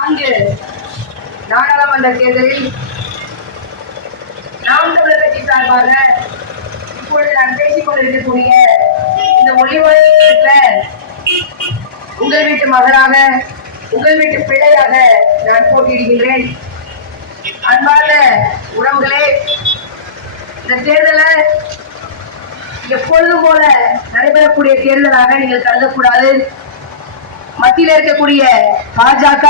நான்கு நாடாளுமன்ற தேர்தலில் நாம் தமிழர் கட்சி சார்பாக இப்பொழுது நான் பேசிக் கொண்டிருக்கக்கூடிய இந்த ஒளிவழில உங்கள் வீட்டு மகளாக உங்கள் வீட்டு பிள்ளையாக நான் போட்டியிடுகின்றேன். அன்பார்ந்த உறவுகளே இந்த தேர்தலை எப்பொழுதும் போல நடைபெறக்கூடிய தேர்தலாக நீங்கள் கருதக்கூடாது. மத்தியில் இருக்கக்கூடிய பாஜக.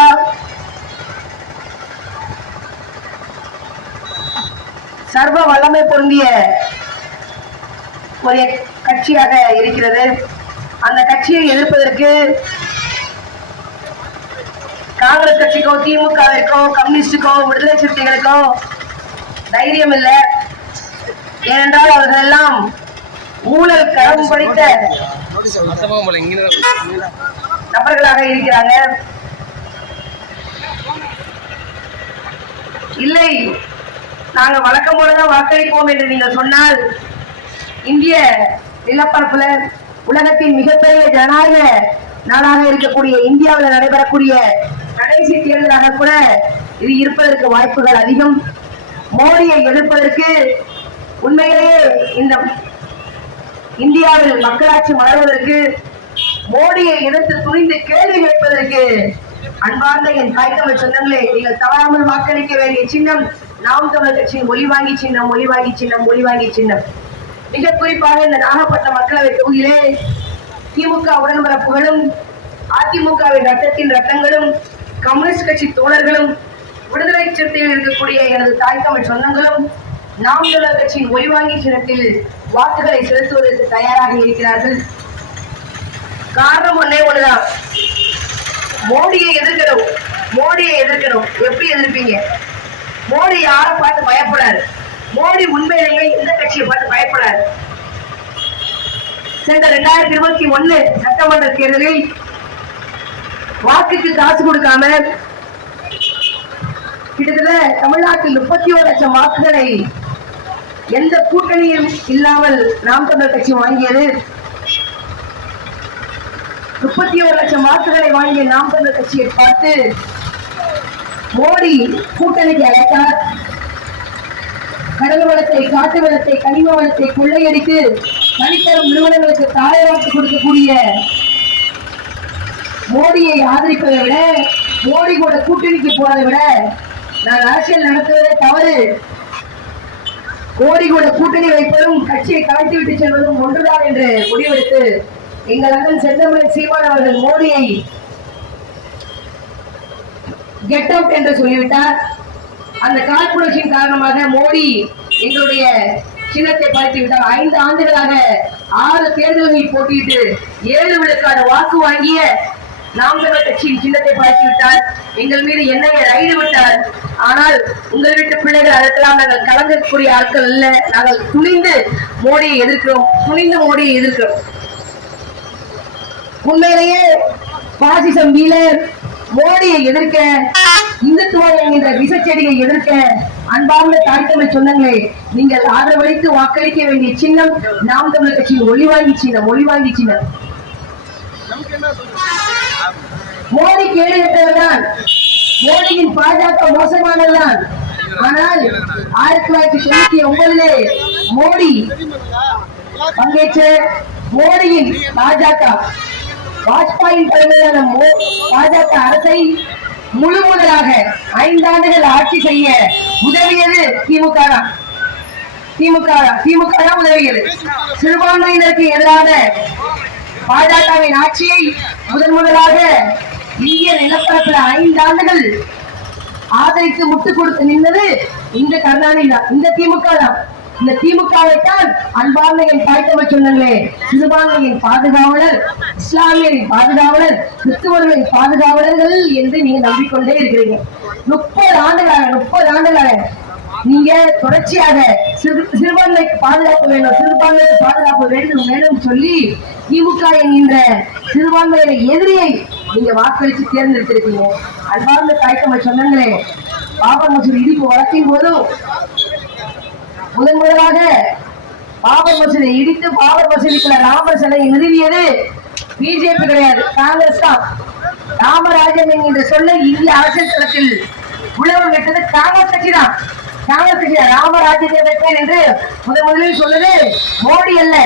சர்வ வல்லமை பொருந்திய ஒரு கட்சியாக இருக்கிறது. அந்த கட்சியை எதிர்ப்பதற்கு காங்கிரஸ் கட்சிக்கோ திமுகவிற்கோ கம்யூனிஸ்டுக்கோ விடுதலை சிறுத்தைகளுக்கோ தைரியம் இல்லை. ஏனென்றால் அவர்கள் எல்லாம் ஊழல் கரம் படித்த நபர்களாக இருக்கிறாங்க. இல்லை நாங்க வழக்கம் போலதான் வாக்களிப்போம் என்று நீங்கள் சொன்னால் இந்திய நிலப்பரப்புல உலகத்தின் மிகப்பெரிய ஜனநாயக நாடாக இருக்கக்கூடிய இந்தியாவில் நடைபெறக்கூடிய கடைசி தேர்தலாக கூட இது இருப்பதற்கு வாய்ப்புகள் அதிகம். மோடியை எடுப்பதற்கு உண்மையிலேயே இந்த இந்தியாவில் மக்களாட்சி மலர்வதற்கு மோடியை எதிர்த்து துணிந்து கேள்வி கேட்பதற்கு அன்பார்ந்த என் தாய்த்தமிழ் சொந்தங்களே நீங்கள் தவறாமல் வாக்களிக்க வேண்டிய சின்னம் நாம் தமிழர் கட்சியின் ஒளிவாங்கி சின்னம் ஒளிவாங்கி சின்னம் ஒளி சின்னம். மிக குறிப்பாக இந்த நாகப்பட்டினம் மக்களவை தொகுதியிலே திமுக உடன்பிறப்புகளும் அதிமுகவின் ரத்தத்தின் ரத்தங்களும் கம்யூனிஸ்ட் கட்சி தோழர்களும் விடுதலை சிறுத்தையில் இருக்கக்கூடிய எனது தாய் தமிழ் சொந்தங்களும் நாம் தமிழர் கட்சியின் ஒளிவாங்கி சின்னத்தில் வாக்குகளை செலுத்துவதற்கு தயாராக இருக்கிறார்கள். காரணம் ஒன்னே ஒண்ணுதான். மோடியை எதிர்க்கணும். மோடியை எதிர்க்கணும். எப்படி எதிர்ப்பீங்க? மோடி யாரை பார்த்து பயப்படாரு மோடி உண்மையிலேயே இந்த கட்சியை பார்த்து பயப்படாரு சென்ற ரெண்டாயிரத்தி இருபத்தி ஒண்ணு சட்டமன்ற தேர்தலில் வாக்குக்கு காசு கொடுக்காம கிட்டத்தட்ட தமிழ்நாட்டில் முப்பத்தி ஒரு லட்சம் வாக்குகளை எந்த கூட்டணியும் இல்லாமல் நாம் தமிழர் கட்சி வாங்கியது. முப்பத்தி ஒரு லட்சம் வாக்குகளை வாங்கிய நாம் தமிழர் கட்சியை பார்த்து மோடி கூட்டணிக்கு அழைத்தார். கடல் வளத்தை காட்டு வளத்தை கனிம வளத்தை கொள்ளையடித்து தனித்தரும் நிறுவனங்களுக்கு தாயவாக்கு கொடுக்கக்கூடிய மோடியை ஆதரிப்பதை விட மோடி கூட கூட்டணிக்கு போறதை விட நான் அரசியல் நடத்துவதே தவறு. மோடி கூட கூட்டணி வைப்பதும் கட்சியை கலைத்து விட்டு செல்வதும் ஒன்றுதான் என்று முடிவெடுத்து எங்கள் அண்ணன் செந்தமிழை சீமான் அவர்கள் மோடியை கெட் அவுட் என்று சொல்லிவிட்டார். அந்த காழ்ப்புணர்ச்சியின் காரணமாக மோடி எங்களுடைய சின்னத்தை பறித்து விட்டார் ஐந்து ஆண்டுகளாக ஆறு தேர்தல்களில் போட்டியிட்டு ஏழு விழுக்காடு வாக்கு வாங்கிய நாம் தமிழர் கட்சியின் சின்னத்தை பறித்து விட்டார் எங்கள் மீது எண்ணெயை ரைடு விட்டார். ஆனால் உங்கள் வீட்டு பிள்ளைகள் அதற்கெல்லாம் நாங்கள் கலங்கக்கூடிய ஆட்கள் அல்ல. நாங்கள் துணிந்து மோடியை எதிர்க்கிறோம். துணிந்து மோடியை எதிர்க்கிறோம். உண்மையிலேயே பாசிசம் வீலர் மோடியை எதிர்க்க இந்துத்துவம் என்கின்ற விஷச்செடியை எதிர்க்க அன்பார்ந்த தாய்த்தமிழ் சொந்தங்களே நீங்கள் ஆதரவளித்து வாக்களிக்க வேண்டிய சின்னம் நாம் தமிழர் கட்சியின் ஒளிவாங்கி சின்னம் ஒளிவாங்கி சின்னம். மோடி கேடு கட்டவர்தான் மோடியின் பாஜக மோசமானதுதான் ஆனால் ஆயிரத்தி தொள்ளாயிரத்தி தொண்ணூத்தி ஒன்பதிலே மோடி பங்கேற்ற மோடியின் பாஜக வாஜ்பாயின் தலைமையிலான பாஜக அரசை முழு முதலாக ஐந்தாண்டுகள் ஆட்சி செய்ய உதவியது திமுக தான். திமுக திமுக தான் உதவியது. சிறுபான்மையினருக்கு எதிரான பாஜகவின் ஆட்சியை முதன் முதலாக இந்திய நிலப்பரப்பில் ஐந்தாண்டுகள் ஆதரித்து முட்டு கொடுத்து நின்றது இந்த கருணாநிதி தான். இந்த திமுக தான். இந்த திமுகவை தான் அன்பார்ந்த என் சொன்னங்களே சிறுபான்மையின் பாதுகாவலர் இஸ்லாமியரின் பாதுகாவலர் கிறிஸ்துவர்களின் பாதுகாவலர்கள் என்று நீங்க நம்பிக்கொண்டே இருக்கிறீங்க. முப்பது ஆண்டுகளாக முப்பது ஆண்டுகளாக நீங்க தொடர்ச்சியாக சிறு சிறுபான்மைக்கு பாதுகாப்பு வேண்டும் சிறுபான்மை பாதுகாப்பு வேண்டும் வேண்டும் சொல்லி திமுக என்கின்ற சிறுபான்மையின எதிரியை நீங்க வாக்களித்து தேர்ந்தெடுத்திருக்கீங்க. அன்பார்ந்த தாய்க்கம்மை சொன்னங்களே பாபர் மசூர் இடிப்பு வளர்க்கும் போதும் முதன் முதலாக பாபர் மசூதி இடித்து பாபர் மசூதிக்குள்ள ராமர் சிலையை நிறுவியது பிஜேபி கிடையாது காங்கிரஸ் தான். ராமராஜன் என்கின்ற சொல்ல இந்திய அரசியல் தளத்தில் உழவு விட்டது காங்கிரஸ் கட்சி தான். காங்கிரஸ் கட்சி தான். ராமராஜ்யத்தை வைப்பேன் என்று முதன் முதலில் சொன்னது மோடி அல்ல.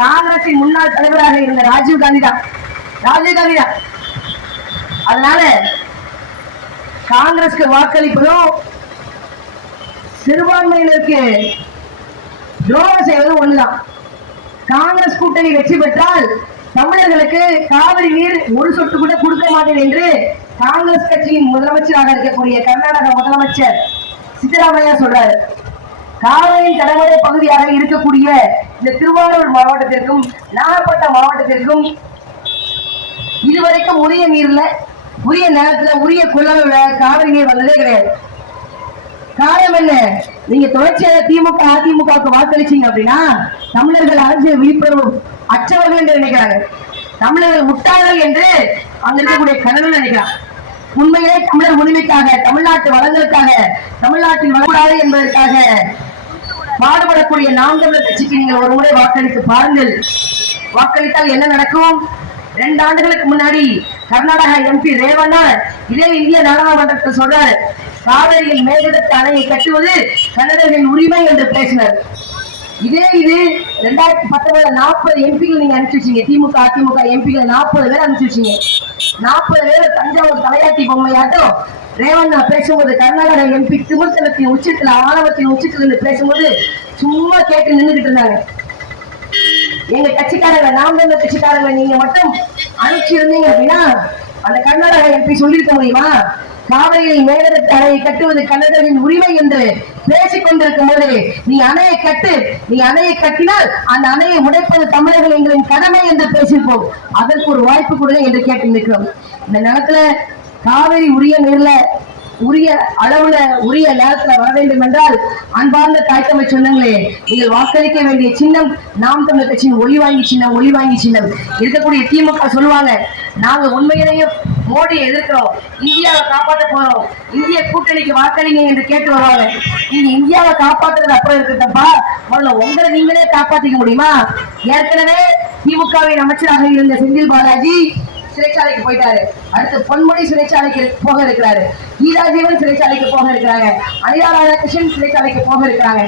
காங்கிரசின் முன்னாள் தலைவராக இருந்த ராஜீவ் காந்தி தான். ராஜீவ் காந்தி தான். அதனால காங்கிரஸ்க்கு வாக்களிப்பதும் சிறுபான்மையினருக்கு துரோகம் செய்வது ஒண்ணுதான். காங்கிரஸ் கூட்டணி வெற்றி பெற்றால் தமிழர்களுக்கு காவிரி நீர் ஒரு சொட்டு கூட கொடுக்க மாட்டேன் என்று காங்கிரஸ் கட்சியின் முதலமைச்சராக இருக்கக்கூடிய கர்நாடக முதலமைச்சர் சித்தராமையா சொல்றாரு. காவிரி கடற்கரை பகுதியாக இருக்கக்கூடிய இந்த திருவாரூர் மாவட்டத்திற்கும் நாகப்பட்டினம் மாவட்டத்திற்கும் இதுவரைக்கும் உரிய நீர்ல உரிய நேரத்துல உரிய குளங்கள்ல காவிரி நீர் வந்ததே கிடையாது. காரணம் என்ன? நீங்க தொடர்ச்சியாக திமுக அதிமுகவுக்கு வாக்களிச்சீங்க அப்படின்னா தமிழர்கள் அரசியல் விழிப்புணர்வு அச்சவர்கள் என்று நினைக்கிறாங்க. தமிழர்கள் முட்டாளர்கள் என்று அங்க இருக்கக்கூடிய கணவன் நினைக்கிறாங்க. உண்மையிலே தமிழர் உரிமைக்காக தமிழ்நாட்டு வளங்களுக்காக தமிழ்நாட்டின் வளக்கூடாது என்பதற்காக பாடுபடக்கூடிய நாம் தமிழர் கட்சிக்கு நீங்கள் ஒரு முறை வாக்களித்து பாருங்கள். வாக்களித்தால் என்ன நடக்கும்? ரெண்டு ஆண்டுகளுக்கு முன்னாடி கர்நாடகா எம்பி ரேவண்ணா இதே இந்திய நாடாளுமன்றத்தில் சொல்றாரு காவிரியில் மேகதத்து அணையை கட்டுவது கன்னடர்களின் உரிமை என்று பேசினர். இதே இது ரெண்டாயிரத்தி பத்தொன்பது நாற்பது எம்பிகள் நீங்க அனுப்பிச்சு திமுக அதிமுக எம்பிகள் நாற்பது பேர் அனுப்பிச்சு நாற்பது பேர் தஞ்சாவூர் தலையாட்டி பொம்மையாட்டம். ரேவண்ணா பேசும்போது கர்நாடக எம்பி திமுத்தனத்தின் உச்சத்துல ஆணவத்தின் உச்சத்துல இருந்து பேசும்போது சும்மா கேட்டு நின்றுகிட்டு இருந்தாங்க. எங்க கட்சிக்காரங்க நாம் தந்த கட்சிக்காரங்க நீங்க மட்டும் அனுப்பிச்சிருந்தீங்க அப்படின்னா அந்த கர்நாடக எம்பி சொல்லியிருக்க முடியுமா? காவிரியில் மேலெடுத்து அணையை கட்டுவது கன்னடரின் உரிமை என்று பேசிக் கொண்டிருக்கும் போது நீ அணையை கட்டு நீ அணையை கட்டினால் அந்த அணையை உடைப்பது தமிழர்கள் எங்களின் கடமை என்று பேசியிருப்போம். அதற்கு ஒரு வாய்ப்பு கொடுங்க என்று கேட்டு நிற்கிறோம் இந்த நிலத்துல காவிரி உரிய நீர்ல உரிய அளவுல உரிய நேரத்துல வர வேண்டும் என்றால் அன்பார்ந்த தாய்க்கமை சொன்னங்களே நீங்கள் வாக்களிக்க வேண்டிய சின்னம் நாம் தமிழர் கட்சியின் ஒளி வாங்கி சின்னம் ஒளி வாங்கி சின்னம். இருக்கக்கூடிய திமுக சொல்லுவாங்க நாங்க உண்மையிலேயே மோடியை எதிர்க்கிறோம். இந்தியாவை காப்பாற்ற போறோம். இந்திய கூட்டணிக்கு வாக்களிங்க என்று கேட்டு வருவாங்க நீங்க இந்தியாவை காப்பாத்துறது அப்புறம் இருக்கட்டப்பா முதல்ல உங்களை நீங்களே காப்பாத்திக்க முடியுமா? ஏற்கனவே திமுகவின் அமைச்சராக இருந்த செந்தில் பாலாஜி சிறைச்சாலைக்கு போயிட்டாரு. அடுத்து பொன்முடி சிறைச்சாலைக்கு போக இருக்கிறாரு. கீதாஜீவன் சிறைச்சாலைக்கு போக இருக்கிறாங்க. அனிதா ராதாகிருஷ்ணன் சிறைச்சாலைக்கு போக இருக்கிறாங்க.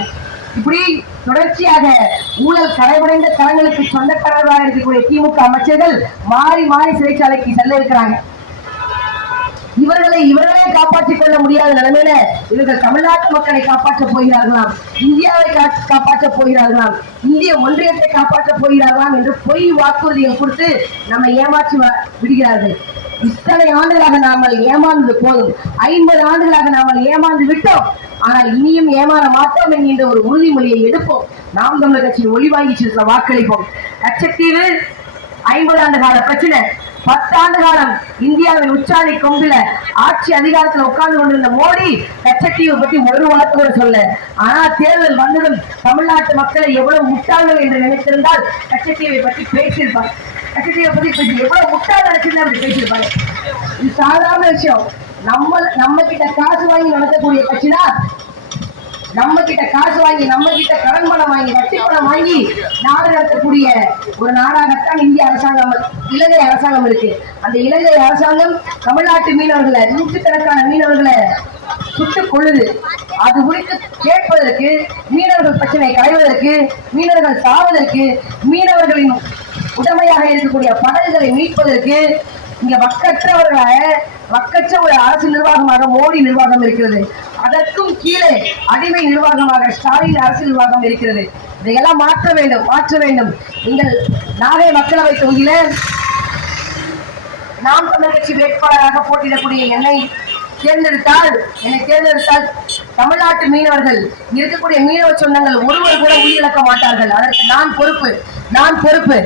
இப்படி தொடர்ச்சியாக ஊழல் கடைபடைந்த தளங்களுக்கு சொந்தக்காரர்களாக இருக்கக்கூடிய திமுக அமைச்சர்கள் மாறி மாறி சிறைச்சாலைக்கு செல்ல இருக்கிறாங்க. இவர்களை இவர்களே காப்பாற்றிக் கொள்ள முடியாத நிலைமையில இவர்கள் தமிழ்நாட்டு மக்களை காப்பாற்றப் போகிறார்களாம். இந்தியாவை கா- காப்பாற்றப் போகிறார்களாம். இந்திய ஒன்றியத்தை காப்பாற்றப் போகிறார்களாம் என்று பொய் வாக்குறுதியை கொடுத்து நம்ம ஏமாற்றி வ- விடுகிறார்கள். இத்தனை ஆண்டுகளாக நாமல் ஏமாந்தது போதும். ஐம்பது ஆண்டுகளாக நாமல் ஏமாந்து விட்டோம். ஆனால் இனியும் ஏமாற மாட்டோம் என்கின்ற ஒரு உறுதிமொழியை எடுப்போம். நாம் தமிழர் கட்சியின் ஒளிவாங்கி சில வாக்களிப்போம். கச்சத்தீவு ஐம்பது ஆண்டு கால பிரச்சனை. பத்தாண்டு காலம் இந்தியாவின் உச்சாணி கொம்பில ஆட்சி அதிகாரத்தில் உட்கார்ந்து கொண்டிருந்த மோடி லட்சத்தீவை பத்தி ஒரு வார்த்தை கூட சொல்ல. ஆனா தேர்தல் வந்ததும் தமிழ்நாட்டு மக்களை எவ்வளவு முட்டாள்கள் என்று நினைத்திருந்தால் லட்சத்தீவை பற்றி பேசியிருப்பார். லட்சத்தீவை பத்தி பேசி எவ்வளவு முட்டாள் நினைச்சிருந்தா அப்படி பேசியிருப்பாரு. இது சாதாரண விஷயம். நம்ம நம்ம கிட்ட காசு வாங்கி நடத்தக்கூடிய கட்சி தான் நம்ம கிட்ட காசு வாங்கி நம்ம கிட்ட கடன் பணம் வாங்கி வட்டி பணம் வாங்கி நாடு நடத்தக்கூடிய ஒரு நாடாகத்தான் இந்திய அரசாங்கம் இலங்கை அரசாங்கம் இருக்கு. அந்த இலங்கை அரசாங்கம் தமிழ்நாட்டு மீனவர்களை நூற்றுக்கணக்கான மீனவர்களை சுட்டுக் கொள்ளுது அது குறித்து கேட்பதற்கு மீனவர்கள் பிரச்சனை களைவதற்கு மீனவர்கள் சாவதற்கு மீனவர்களின் உடமையாக இருக்கக்கூடிய படகுகளை மீட்பதற்கு இங்க வக்கற்றவர்களாக வக்கற்ற ஒரு அரசு நிர்வாகமாக மோடி நிர்வாகம் இருக்கிறது. அதற்கும் கீழே அடிமை நிர்வாகமாக ஸ்டாலின் அரசு நிர்வாகம் இருக்கிறது. இதையெல்லாம் மாற்ற வேண்டும் மாற்ற வேண்டும். நீங்கள் நாகை மக்களவை தொகுதியில நாம் தமிழ் கட்சி வேட்பாளராக போட்டியிடக்கூடிய என்னை தேர்ந்தெடுத்தால் என்னை தேர்ந்தெடுத்தால் தமிழ்நாட்டு மீனவர்கள் இருக்கக்கூடிய மீனவ சொந்தங்கள் ஒருவர் கூட உயிரிழக்க மாட்டார்கள். அதற்கு நான் பொறுப்பு நான் பொறுப்பு.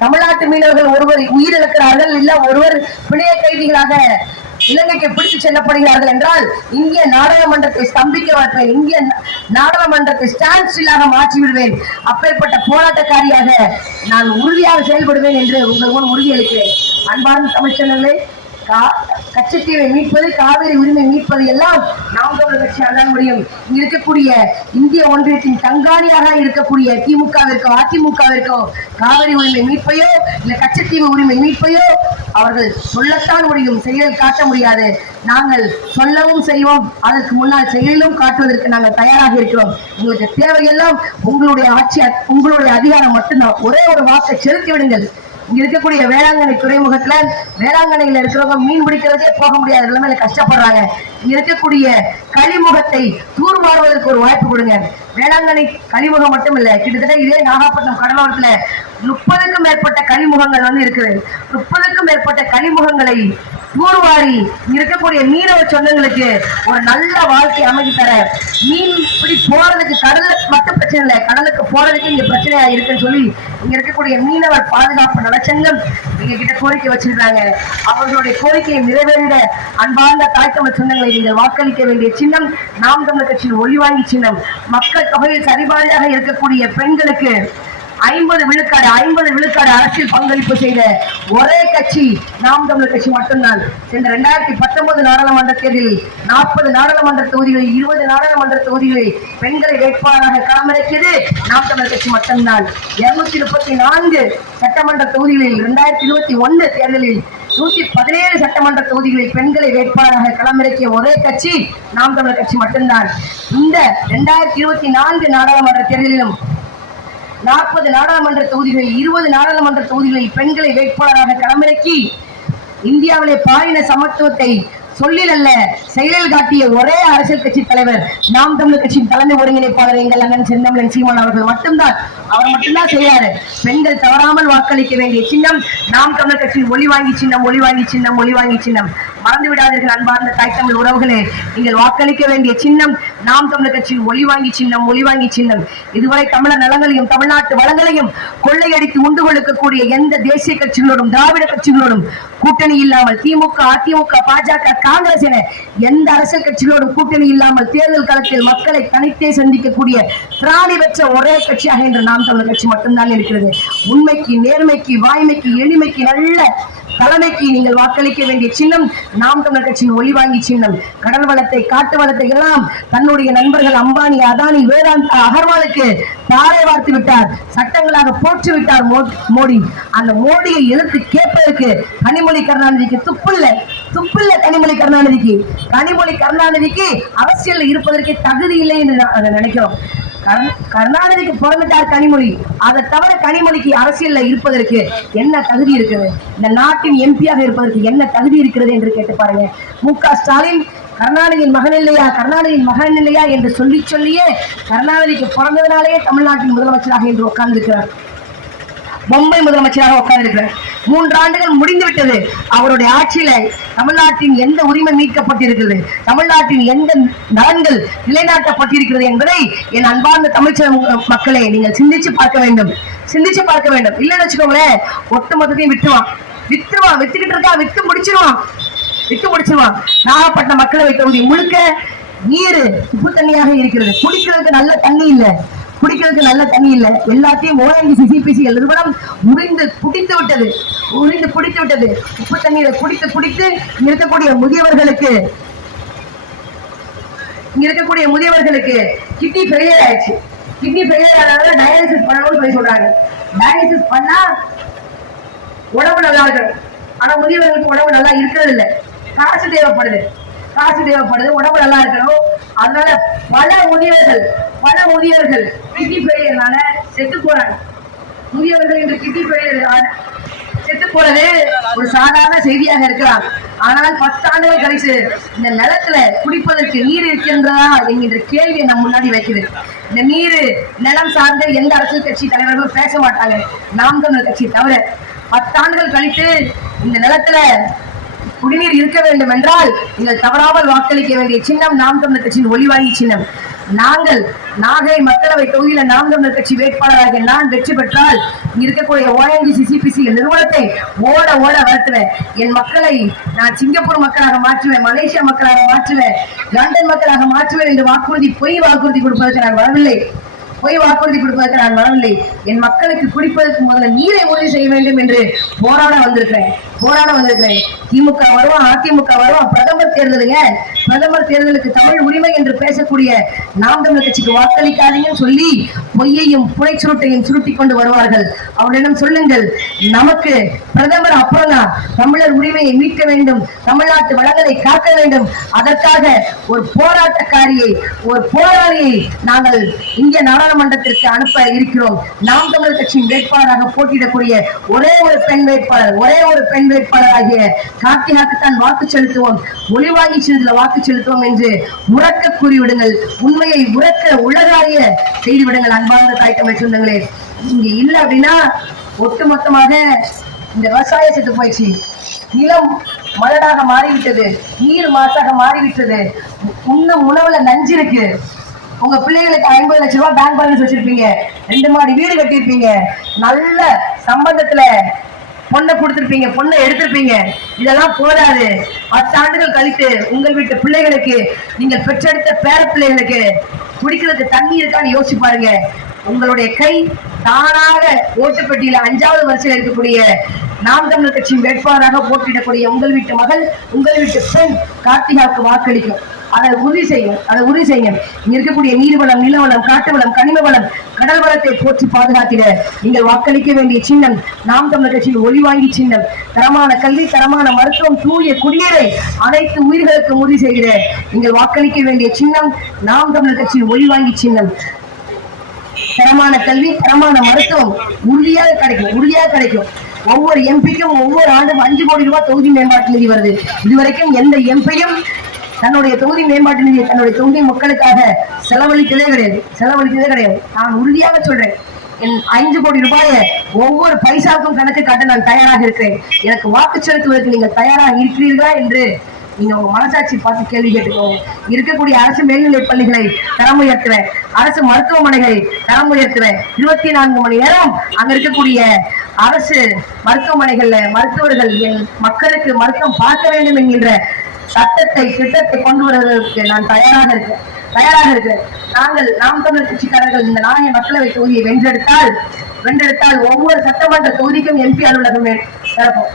தமிழ்நாட்டு மீனவர்கள் ஒருவர் உயிரிழக்கிறார்கள் இல்ல ஒருவர் பிணைய கைதிகளாக இலங்கைக்கு பிடித்து செல்லப்படுகிறார்கள் என்றால் இந்திய நாடாளுமன்றத்தை ஸ்தம்பிக்க வைப்பேன் இந்திய நாடாளுமன்றத்தை ஸ்டாண்ட் ஸ்டில்லாக மாற்றி விடுவேன். அப்பேற்பட்ட போராட்டக்காரியாக நான் உறுதியாக செயல்படுவேன் என்று உங்கள் முன் உறுதியளிக்கிறேன். அன்பார்ந்த தமிழ்ச்சனர்களே கச்சத்தீவை மீட்பது காவிரி உரிமை மீட்பது எல்லாம் நாம் தமிழர் கட்சியால் தான் முடியும். இருக்கக்கூடிய இந்திய ஒன்றியத்தின் கண்காணியாக இருக்கக்கூடிய திமுகவிற்கோ அதிமுகவிற்கோ காவிரி உரிமை மீட்பையோ இல்ல கச்சத்தீவு உரிமை மீட்பையோ அவர்கள் சொல்லத்தான் முடியும். செயலில் காட்ட முடியாது. நாங்கள் சொல்லவும் செய்வோம். அதற்கு முன்னால் செயலிலும் காட்டுவதற்கு நாங்கள் தயாராக இருக்கிறோம். உங்களுக்கு தேவையெல்லாம் உங்களுடைய ஆட்சி உங்களுடைய அதிகாரம் மட்டும்தான். ஒரே ஒரு வாக்கை செலுத்தி விடுங்கள். இங்க இருக்கக்கூடிய வேளாங்கண்ணி துறைமுகத்துல வேளாங்கண்ணியில இருக்கிறவங்க மீன் பிடிக்கிறதே போக முடியாத நிலைமையில கஷ்டப்படுறாங்க. இங்க இருக்கக்கூடிய கழிமுகத்தை தூர்வாருவதற்கு ஒரு வாய்ப்பு கொடுங்க. வேளாங்கண்ணி கழிமுகம் மட்டும் இல்ல கிட்டத்தட்ட இதே நாகப்பட்டினம் கடலோரத்துல முப்பதுக்கும் மேற்பட்ட கழிமுகங்கள் வந்து இருக்குது. முப்பதுக்கும் மேற்பட்ட கழிமுகங்களை கூறுவாரி இங்க இருக்கக்கூடிய மீனவ சொந்தங்களுக்கு ஒரு நல்ல வாழ்க்கை அமைதி தர. மீன் இப்படி போறதுக்கு கடல்ல மட்டும் பிரச்சனை இல்லை. கடலுக்கு போறதுக்கு இங்க பிரச்சனையா இருக்குன்னு சொல்லி இங்க இருக்கக்கூடிய மீனவர் பாதுகாப்பு நலச்சங்கம் எங்க கிட்ட கோரிக்கை வச்சிருக்காங்க அவர்களுடைய கோரிக்கையை நிறைவேறிட அன்பார்ந்த தாய்த்தமிழ் சொந்தங்களை நீங்கள் வாக்களிக்க வேண்டிய சின்னம் நாம் தமிழர் கட்சியின் ஒளிவாங்கி சின்னம். மக்கள் தொகையில் சரிபாதியாக இருக்கக்கூடிய பெண்களுக்கு ஐம்பது விழுக்காடு ஐம்பது விழுக்காடு அரசியல் பங்களிப்பு செய்த ஒரே கட்சி நாம் தமிழர் கட்சி மட்டும்தான். சென்ற ரெண்டாயிரத்தி பத்தொன்பது நாடாளுமன்ற தேர்தலில் நாற்பது நாடாளுமன்ற தொகுதிகளில் இருபது நாடாளுமன்ற தொகுதிகளில் பெண்களை வேட்பாளராக களமிறக்கியது நாம் தமிழர் கட்சி மட்டும்தான். இருநூத்தி முப்பத்தி நான்கு சட்டமன்ற தொகுதிகளில் இரண்டாயிரத்தி இருபத்தி ஒன்று தேர்தலில் நூத்தி பதினேழு சட்டமன்ற தொகுதிகளில் பெண்களை வேட்பாளராக களமிறக்கிய ஒரே கட்சி நாம் தமிழர் கட்சி மட்டும்தான். இந்த இரண்டாயிரத்தி இருபத்தி நான்கு நாடாளுமன்ற தேர்தலிலும் நாற்பது நாடாளுமன்ற தொகுதிகளில் இருபது நாடாளுமன்ற தொகுதிகளில் பெண்களை வேட்பாளராக களமிறக்கி இந்தியாவிலே பாலின சமத்துவத்தை சொல்லில் அல்ல செயலில் காட்டிய ஒரே அரசியல் கட்சி தலைவர் நாம் தமிழர் கட்சியின் தலைமை ஒருங்கிணைப்பாளர் எங்கள் அண்ணன் செந்தமிழன் சீமான் அவர்கள் மட்டும்தான். அவர் மட்டும்தான் செய்யாரு பெண்கள் தவறாமல் வாக்களிக்க வேண்டிய சின்னம் நாம் தமிழர் கட்சியின் ஒளி வாங்கி சின்னம் ஒளி வாங்கி சின்னம் ஒளி வாங்கி சின்னம். மறந்து விடாதீர்கள் அன்பார்ந்த தாய் தமிழ் உறவுகளே. நீங்கள் வாக்களிக்க வேண்டிய சின்னம் நாம் தமிழர் கட்சியின் ஒளி வாங்கி சின்னம் ஒளி வாங்கி சின்னம். இதுவரை தமிழர் நலங்களையும் தமிழ்நாட்டு வளங்களையும் கொள்ளையடித்து உண்டு கொழுக்கக்கூடிய எந்த தேசிய கட்சிகளோடும் திராவிட கட்சிகளோடும் கூட்டணி இல்லாமல் திமுக அதிமுக பாஜக காங்கிரஸ் என எந்த அரசியல் கட்சிகளோடும் கூட்டணி இல்லாமல் தேர்தல் களத்தில் மக்களை தனித்தே சந்திக்கக்கூடிய திராணி பெற்ற ஒரே கட்சியாக இன்று நாம் தமிழர் கட்சி மட்டும்தான் இருக்கிறது. உண்மைக்கு நேர்மைக்கு வாய்மைக்கு எளிமைக்கு நல்ல தலைமைக்கு நீங்கள் வாக்களிக்க வேண்டிய சின்னம் நாம் தமிழர் கட்சியின் ஒளி வாங்கி சின்னம். கடல் வளத்தை காட்டு வளத்தை எல்லாம் தன்னுடைய நண்பர்கள் அம்பானி அதானி வேதாந்த் அகர்வாலுக்கு தாரை வார்த்து விட்டார். சட்டங்களாக போற்று விட்டார் மோ- மோடி. அந்த மோடியை எதிர்த்து கேட்பதற்கு கனிமொழி கருணாநிதிக்கு துப்புல்ல துப்பில்ல கனிமொழி கருணாநிதிக்கு கனிமொழி கருணாநிதிக்கு அரசியல் இருப்பதற்கு தகுதி இல்லை என்று நினைக்கிறோம். கருணாநிதிக்கு பிறந்துட்டார் கனிமொழி. அதை தவிர கனிமொழிக்கு அரசியல்ல இருப்பதற்கு என்ன தகுதி இருக்குது இந்த நாட்டின் எம்பியாக இருப்பதற்கு என்ன தகுதி இருக்கிறது என்று கேட்டு பாருங்க. மு க ஸ்டாலின் கருணாநிதியின் மகன் இல்லையா? கருணாநிதியின் மகன் இல்லையா என்று சொல்லி சொல்லியே கருணாநிதிக்கு பிறந்ததினாலேயே தமிழ்நாட்டின் முதலமைச்சராக இன்று உட்கார்ந்திருக்கிறார். மும்பை முதலமைச்சராக உட்கார்ந்திருக்கிறார். மூன்று ஆண்டுகள் முடிந்து விட்டது அவருடைய ஆட்சியில தமிழ்நாட்டின் எந்த உரிமை மீட்கப்பட்டிருக்கிறது? தமிழ்நாட்டின் எந்த நலன்கள் நிலைநாட்டப்பட்டிருக்கிறது என்பதை என் அன்பார்ந்த தமிழ்ச்ச மக்களை நீங்கள் சிந்திச்சு பார்க்க வேண்டும். சிந்திச்சு பார்க்க வேண்டும். இல்லைன்னு வச்சுக்கோங்களேன் ஒட்டு மொத்தத்தையும் விட்டுருவான். வித்துருவான். வித்துக்கிட்டு இருக்கா வித்து முடிச்சிருவான். வித்து முடிச்சிருவான். நாகப்பட்டினம் மக்களவை தொகுதி முழுக்க நீர் உப்பு தண்ணியாக இருக்கிறது. குடிக்கிறதுக்கு நல்ல தண்ணி இல்ல. குடிக்கிறதுக்கு நல்ல தண்ணி இல்ல. எல்லாத்தையும் ஓஎன்ஜிசி சிபிசி நிறுவனம் உறிந்து குடித்து விட்டது. உறிந்து குடித்து விட்டது. உப்பு தண்ணீரை குடித்து குடித்து இருக்கக்கூடிய முதியவர்களுக்கு இங்க இருக்கக்கூடிய முதியவர்களுக்கு கிட்னி ஃபெயிலியர் ஆயிடுச்சு. கிட்னி ஃபெயிலியர் ஆனதால டயாலிசிஸ் பண்ணணும்னு சொல்லி சொல்றாங்க. டயாலிசிஸ் பண்ணா உடம்பு நல்லா இருக்கணும் ஆனா முதியவர்களுக்கு உடம்பு நல்லா இருக்கிறது இல்லை. காசு தேவைப்படுது. காசு தேவைப்படுது உடம்பு நல்லா இருக்கணும். அதனால பல முதியவர்கள் பல முதியவர்கள் கிட்னி ஃபெயிலியர்னால செத்து போறாங்க. முதியவர்கள் இன்று கிட்னி பெரிய செத்து போறது ஒரு சாதாரண செய்தியாக இருக்கலாம். ஆனால் பத்தாண்டுகள் கழிச்சு இந்த நிலத்துல குடிப்பதற்கு நீர் இருக்கின்றதா என்கின்ற கேள்வியை நம் முன்னாடி வைக்குது. இந்த நீர் நிலம் சார்ந்த எந்த அரசியல் கட்சி தலைவர்களும் பேச மாட்டாங்க. நாம் தமிழர் கட்சி தவிர பத்தாண்டுகள் கழித்து இந்த நிலத்துல குடிநீர் இருக்க வேண்டும் என்றால் நீங்கள் தவறாமல் வாக்களிக்க வேண்டிய சின்னம் நாம் தமிழர் கட்சியின் ஒளிவாங்கி சின்னம். நாங்கள் நாகை மக்களவை தொகுதியில நாம் தமிழர் கட்சி வேட்பாளராக நான் வெற்றி பெற்றால் இருக்கக்கூடிய ஓஎன்ஜிசி சிபிசி நிறுவனத்தை ஓட ஓட வளர்த்துவேன். என் மக்களை நான் சிங்கப்பூர் மக்களாக மாற்றுவேன் மலேசியா மக்களாக மாற்றுவேன் லண்டன் மக்களாக மாற்றுவேன் என்று வாக்குறுதி பொய் வாக்குறுதி கொடுப்பதற்கு நான் வரவில்லை. பொய் வாக்குறுதி கொடுப்பதற்கு நான் வரவில்லை. என் மக்களுக்கு குடிப்பதற்கு முதல்ல நீரை உறுதி செய்ய வேண்டும் என்று போராட வந்திருக்கிறேன். போராட வந்திருக்கிறேன். திமுக வரும் அதிமுக வரும். பிரதமர் தேர்தலுங்க. பிரதமர் தேர்தலுக்கு தமிழ் உரிமை என்று பேசக்கூடிய நாம் தமிழர் கட்சிக்கு வாக்களிக்காதீங்கன்னு சொல்லி பொய்யையும் புனை சுருட்டையும் சுருட்டி கொண்டு வருவார்கள். அவரிடம் சொல்லுங்கள். நமக்கு பிரதமர் அப்புறம்தான் தமிழர் உரிமையை மீட்க வேண்டும். தமிழ்நாட்டு வளங்களை காக்க வேண்டும். அதற்காக ஒரு போராட்டக்காரியை ஒரு போராளியை நாங்கள் இந்திய நாடாளுமன்றத்திற்கு அனுப்ப இருக்கிறோம். நாம் தமிழர் கட்சியின் வேட்பாளராக போட்டியிடக்கூடிய ஒரே ஒரு பெண் வேட்பாளர் ஒரே ஒரு பெண் வேட்பாளர் ஆகிய கார்த்திகாக்குத்தான் வாக்கு செலுத்துவோம். ஒளிவாங்கி செலுத்தல வாக்கு செலுத்துவோம் என்று உறக்க கூறிவிடுங்கள். உண்மையை உறக்க உலகாரிய செய்துவிடுங்கள் அன்பார்ந்த தாய் தமிழ் சொந்தங்களே. இங்க இல்ல அப்படின்னா ஒட்டுமொத்தமாக இந்த விவசாய செத்து போயிடுச்சு. நிலம் மலடாக மாறிவிட்டது. நீர் மாசாக மாறிவிட்டது. உண்ணும் உணவுல நஞ்சு இருக்கு. உங்க பிள்ளைகளுக்கு ஐம்பது லட்சம் ரூபாய் பேங்க் பேலன்ஸ் வச்சிருப்பீங்க. ரெண்டு மாடி வீடு கட்டியிருப்பீங்க. நல்ல சம்பந்தத்துல பொண்ணை கொடுத்திருப்பீங்க பொண்ணை எடுத்திருப்பீங்க. இதெல்லாம் போதாது. பத்தாண்டுகள் கழித்து உங்கள் வீட்டு பிள்ளைகளுக்கு நீங்கள் பெற்றெடுத்த பேர பிள்ளைகளுக்கு குடிக்கிறதுக்கு தண்ணி இருக்கான்னு யோசிச்சு பாருங்க. உங்களுடைய கை தானாக ஓட்டுப்பட்டியில அஞ்சாவது வரிசையில் இருக்கக்கூடிய நாம் தமிழர் கட்சியின் வேட்பாளராக போட்டியிடக்கூடிய உங்கள் வீட்டு மகள் உங்கள் வீட்டு பெண் கார்த்திகாவுக்கு வாக்களிக்கும். அதை உறுதி செய்யும் அதை உறுதி செய்யுங்க இங்க இருக்கக்கூடிய நீர்வளம் நிலவளம் காட்டு வளம் கனிம வளம் கடல் வளத்தை போற்றி பாதுகாத்திட நீங்கள் வாக்களிக்க வேண்டிய சின்னம் நாம் தமிழர் கட்சியின் ஒளி வாங்கி சின்னம். தரமான கல்வி தரமான மருத்துவம் தூய குடிநீரை அனைத்து உயிர்களுக்கு உறுதி செய்கிற நீங்கள் வாக்களிக்க வேண்டிய சின்னம் நாம் தமிழர் கட்சியின் ஒளி வாங்கி சின்னம். தரமான கல்வி தரமான மருத்துவம் உறுதியாக கிடைக்கும் உறுதியாக கிடைக்கும். ஒவ்வொரு எம்பிக்கும் ஒவ்வொரு ஆண்டும் அஞ்சு கோடி ரூபாய் தொகுதி மேம்பாட்டு நிதி வருது. இதுவரைக்கும் எந்த எம்பியும் தன்னுடைய தொகுதி மேம்பாட்டு நிதியை தன்னுடைய தொகுதி மக்களுக்காக செலவழித்ததே கிடையாது. செலவழித்ததே கிடையாது. நான் உறுதியாக சொல்றேன். என் ஐந்து கோடி ரூபாயை ஒவ்வொரு பைசாவுக்கும் கணக்கு காட்ட நான் தயாராக இருக்கிறேன். எனக்கு வாக்கு செலுத்துவதற்கு நீங்கள் தயாராக இருக்கிறீர்களா என்று நீங்க உங்க மனசாட்சி பார்த்து கேள்வி கேட்டுக்கோங்க. இருக்கக்கூடிய அரசு மேல்நிலை பள்ளிகளை தரம் உயர்த்துவேன். அரசு மருத்துவமனைகளை தரம் உயர்த்துவேன். இருபத்தி நான்கு மணி நேரம் அங்க இருக்கக்கூடிய அரசு மருத்துவமனைகள்ல மருத்துவர்கள் என் மக்களுக்கு மருத்துவம் பார்க்க வேண்டும் என்கின்ற சட்டத்தை திட்டத்தை கொண்டு வருவதற்கு நான் தயாராக இருக்கேன் தயாராக இருக்கிறேன். நாங்கள் நாம் தமிழர் கட்சிக்காரர்கள் இந்த நாணய மக்களவை தொகுதியை வென்றெடுத்தால் வென்றெடுத்தால் ஒவ்வொரு சட்டமன்ற தொகுதிக்கும் எம்பி அலுவலகம் நடப்போம்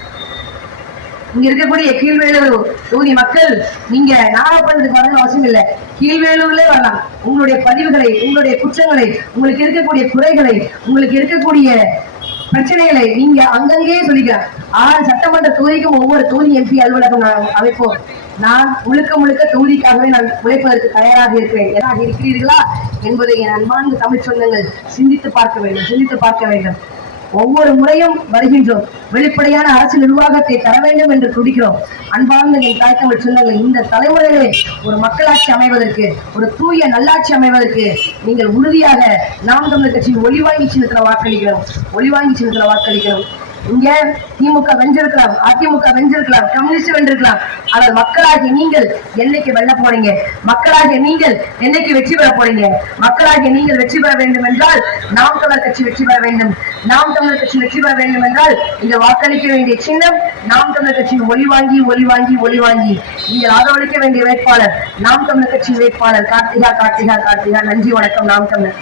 இங்க இருக்கக்கூடிய கீழ்வேலூர் தொகுதி மக்கள் நீங்க நாகப்பட்டினத்துக்கு வரணும் அவசியம் இல்லை. கீழ்வேலூர்ல வரலாம். உங்களுடைய பதிவுகளை உங்களுடைய குற்றங்களை உங்களுக்கு இருக்கக்கூடிய குறைகளை உங்களுக்கு இருக்கக்கூடிய பிரச்சனைகளை நீங்க அங்கங்கே சொல்லிக்கலாம் ஆனால் சட்டமன்ற தொகுதிக்கும் ஒவ்வொரு தொகுதி எம்பி அலுவலகம் நான் அமைப்போம். நான் முழுக்க முழுக்க தொகுதிக்காகவே நான் உழைப்பதற்கு தயாராக இருக்கிறேன். ஏன்னா இருக்கிறீர்களா? என்பதை என் அன்பான தமிழ் சொந்தங்கள் சிந்தித்து பார்க்க வேண்டும். சிந்தித்து பார்க்க வேண்டும். ஒவ்வொரு முறையும் வருகின்றோம். வெளிப்படையான அரசு நிர்வாகத்தை தர வேண்டும் என்று துடிக்கிறோம். அன்பார்ந்த என் தாய்த்தமிழ் சொந்தங்கள் இந்த தலைமுறையிலே ஒரு மக்களாட்சி அமைவதற்கு ஒரு தூய நல்லாட்சி அமைவதற்கு நீங்கள் உறுதியாக நாம் தமிழர் கட்சியின் ஒளிவாங்கி சின்னத்தில் வாக்களிக்கிறோம் ஒளிவாங்கி சின்னத்தில் வாக்களிக்கிறோம் இங்க திமுக வென்றிருக்கலாம் அதிமுக வென்றிருக்கலாம் கம்யூனிஸ்ட் வென்றிருக்கலாம். ஆனால் மக்களாகிய நீங்கள் என்னைக்கு வெல்ல போறீங்க? மக்களாகிய நீங்கள் என்னைக்கு வெற்றி பெற போறீங்க? மக்களாகிய நீங்கள் வெற்றி பெற வேண்டும் என்றால் நாம் தமிழர் கட்சி வெற்றி பெற வேண்டும். நாம் தமிழர் கட்சி வெற்றி பெற வேண்டும் என்றால் இங்க வாக்களிக்க வேண்டிய சின்னம் நாம் தமிழர் கட்சியின் ஒளி வாங்கி ஒளி வாங்கி ஒளி வாங்கி. நீங்கள் ஆதரவளிக்க வேண்டிய வேட்பாளர் நாம் தமிழர் கட்சியின் வேட்பாளர் கார்த்திகா கார்த்திகா கார்த்திகா. நன்றி வணக்கம். நாம் தமிழர்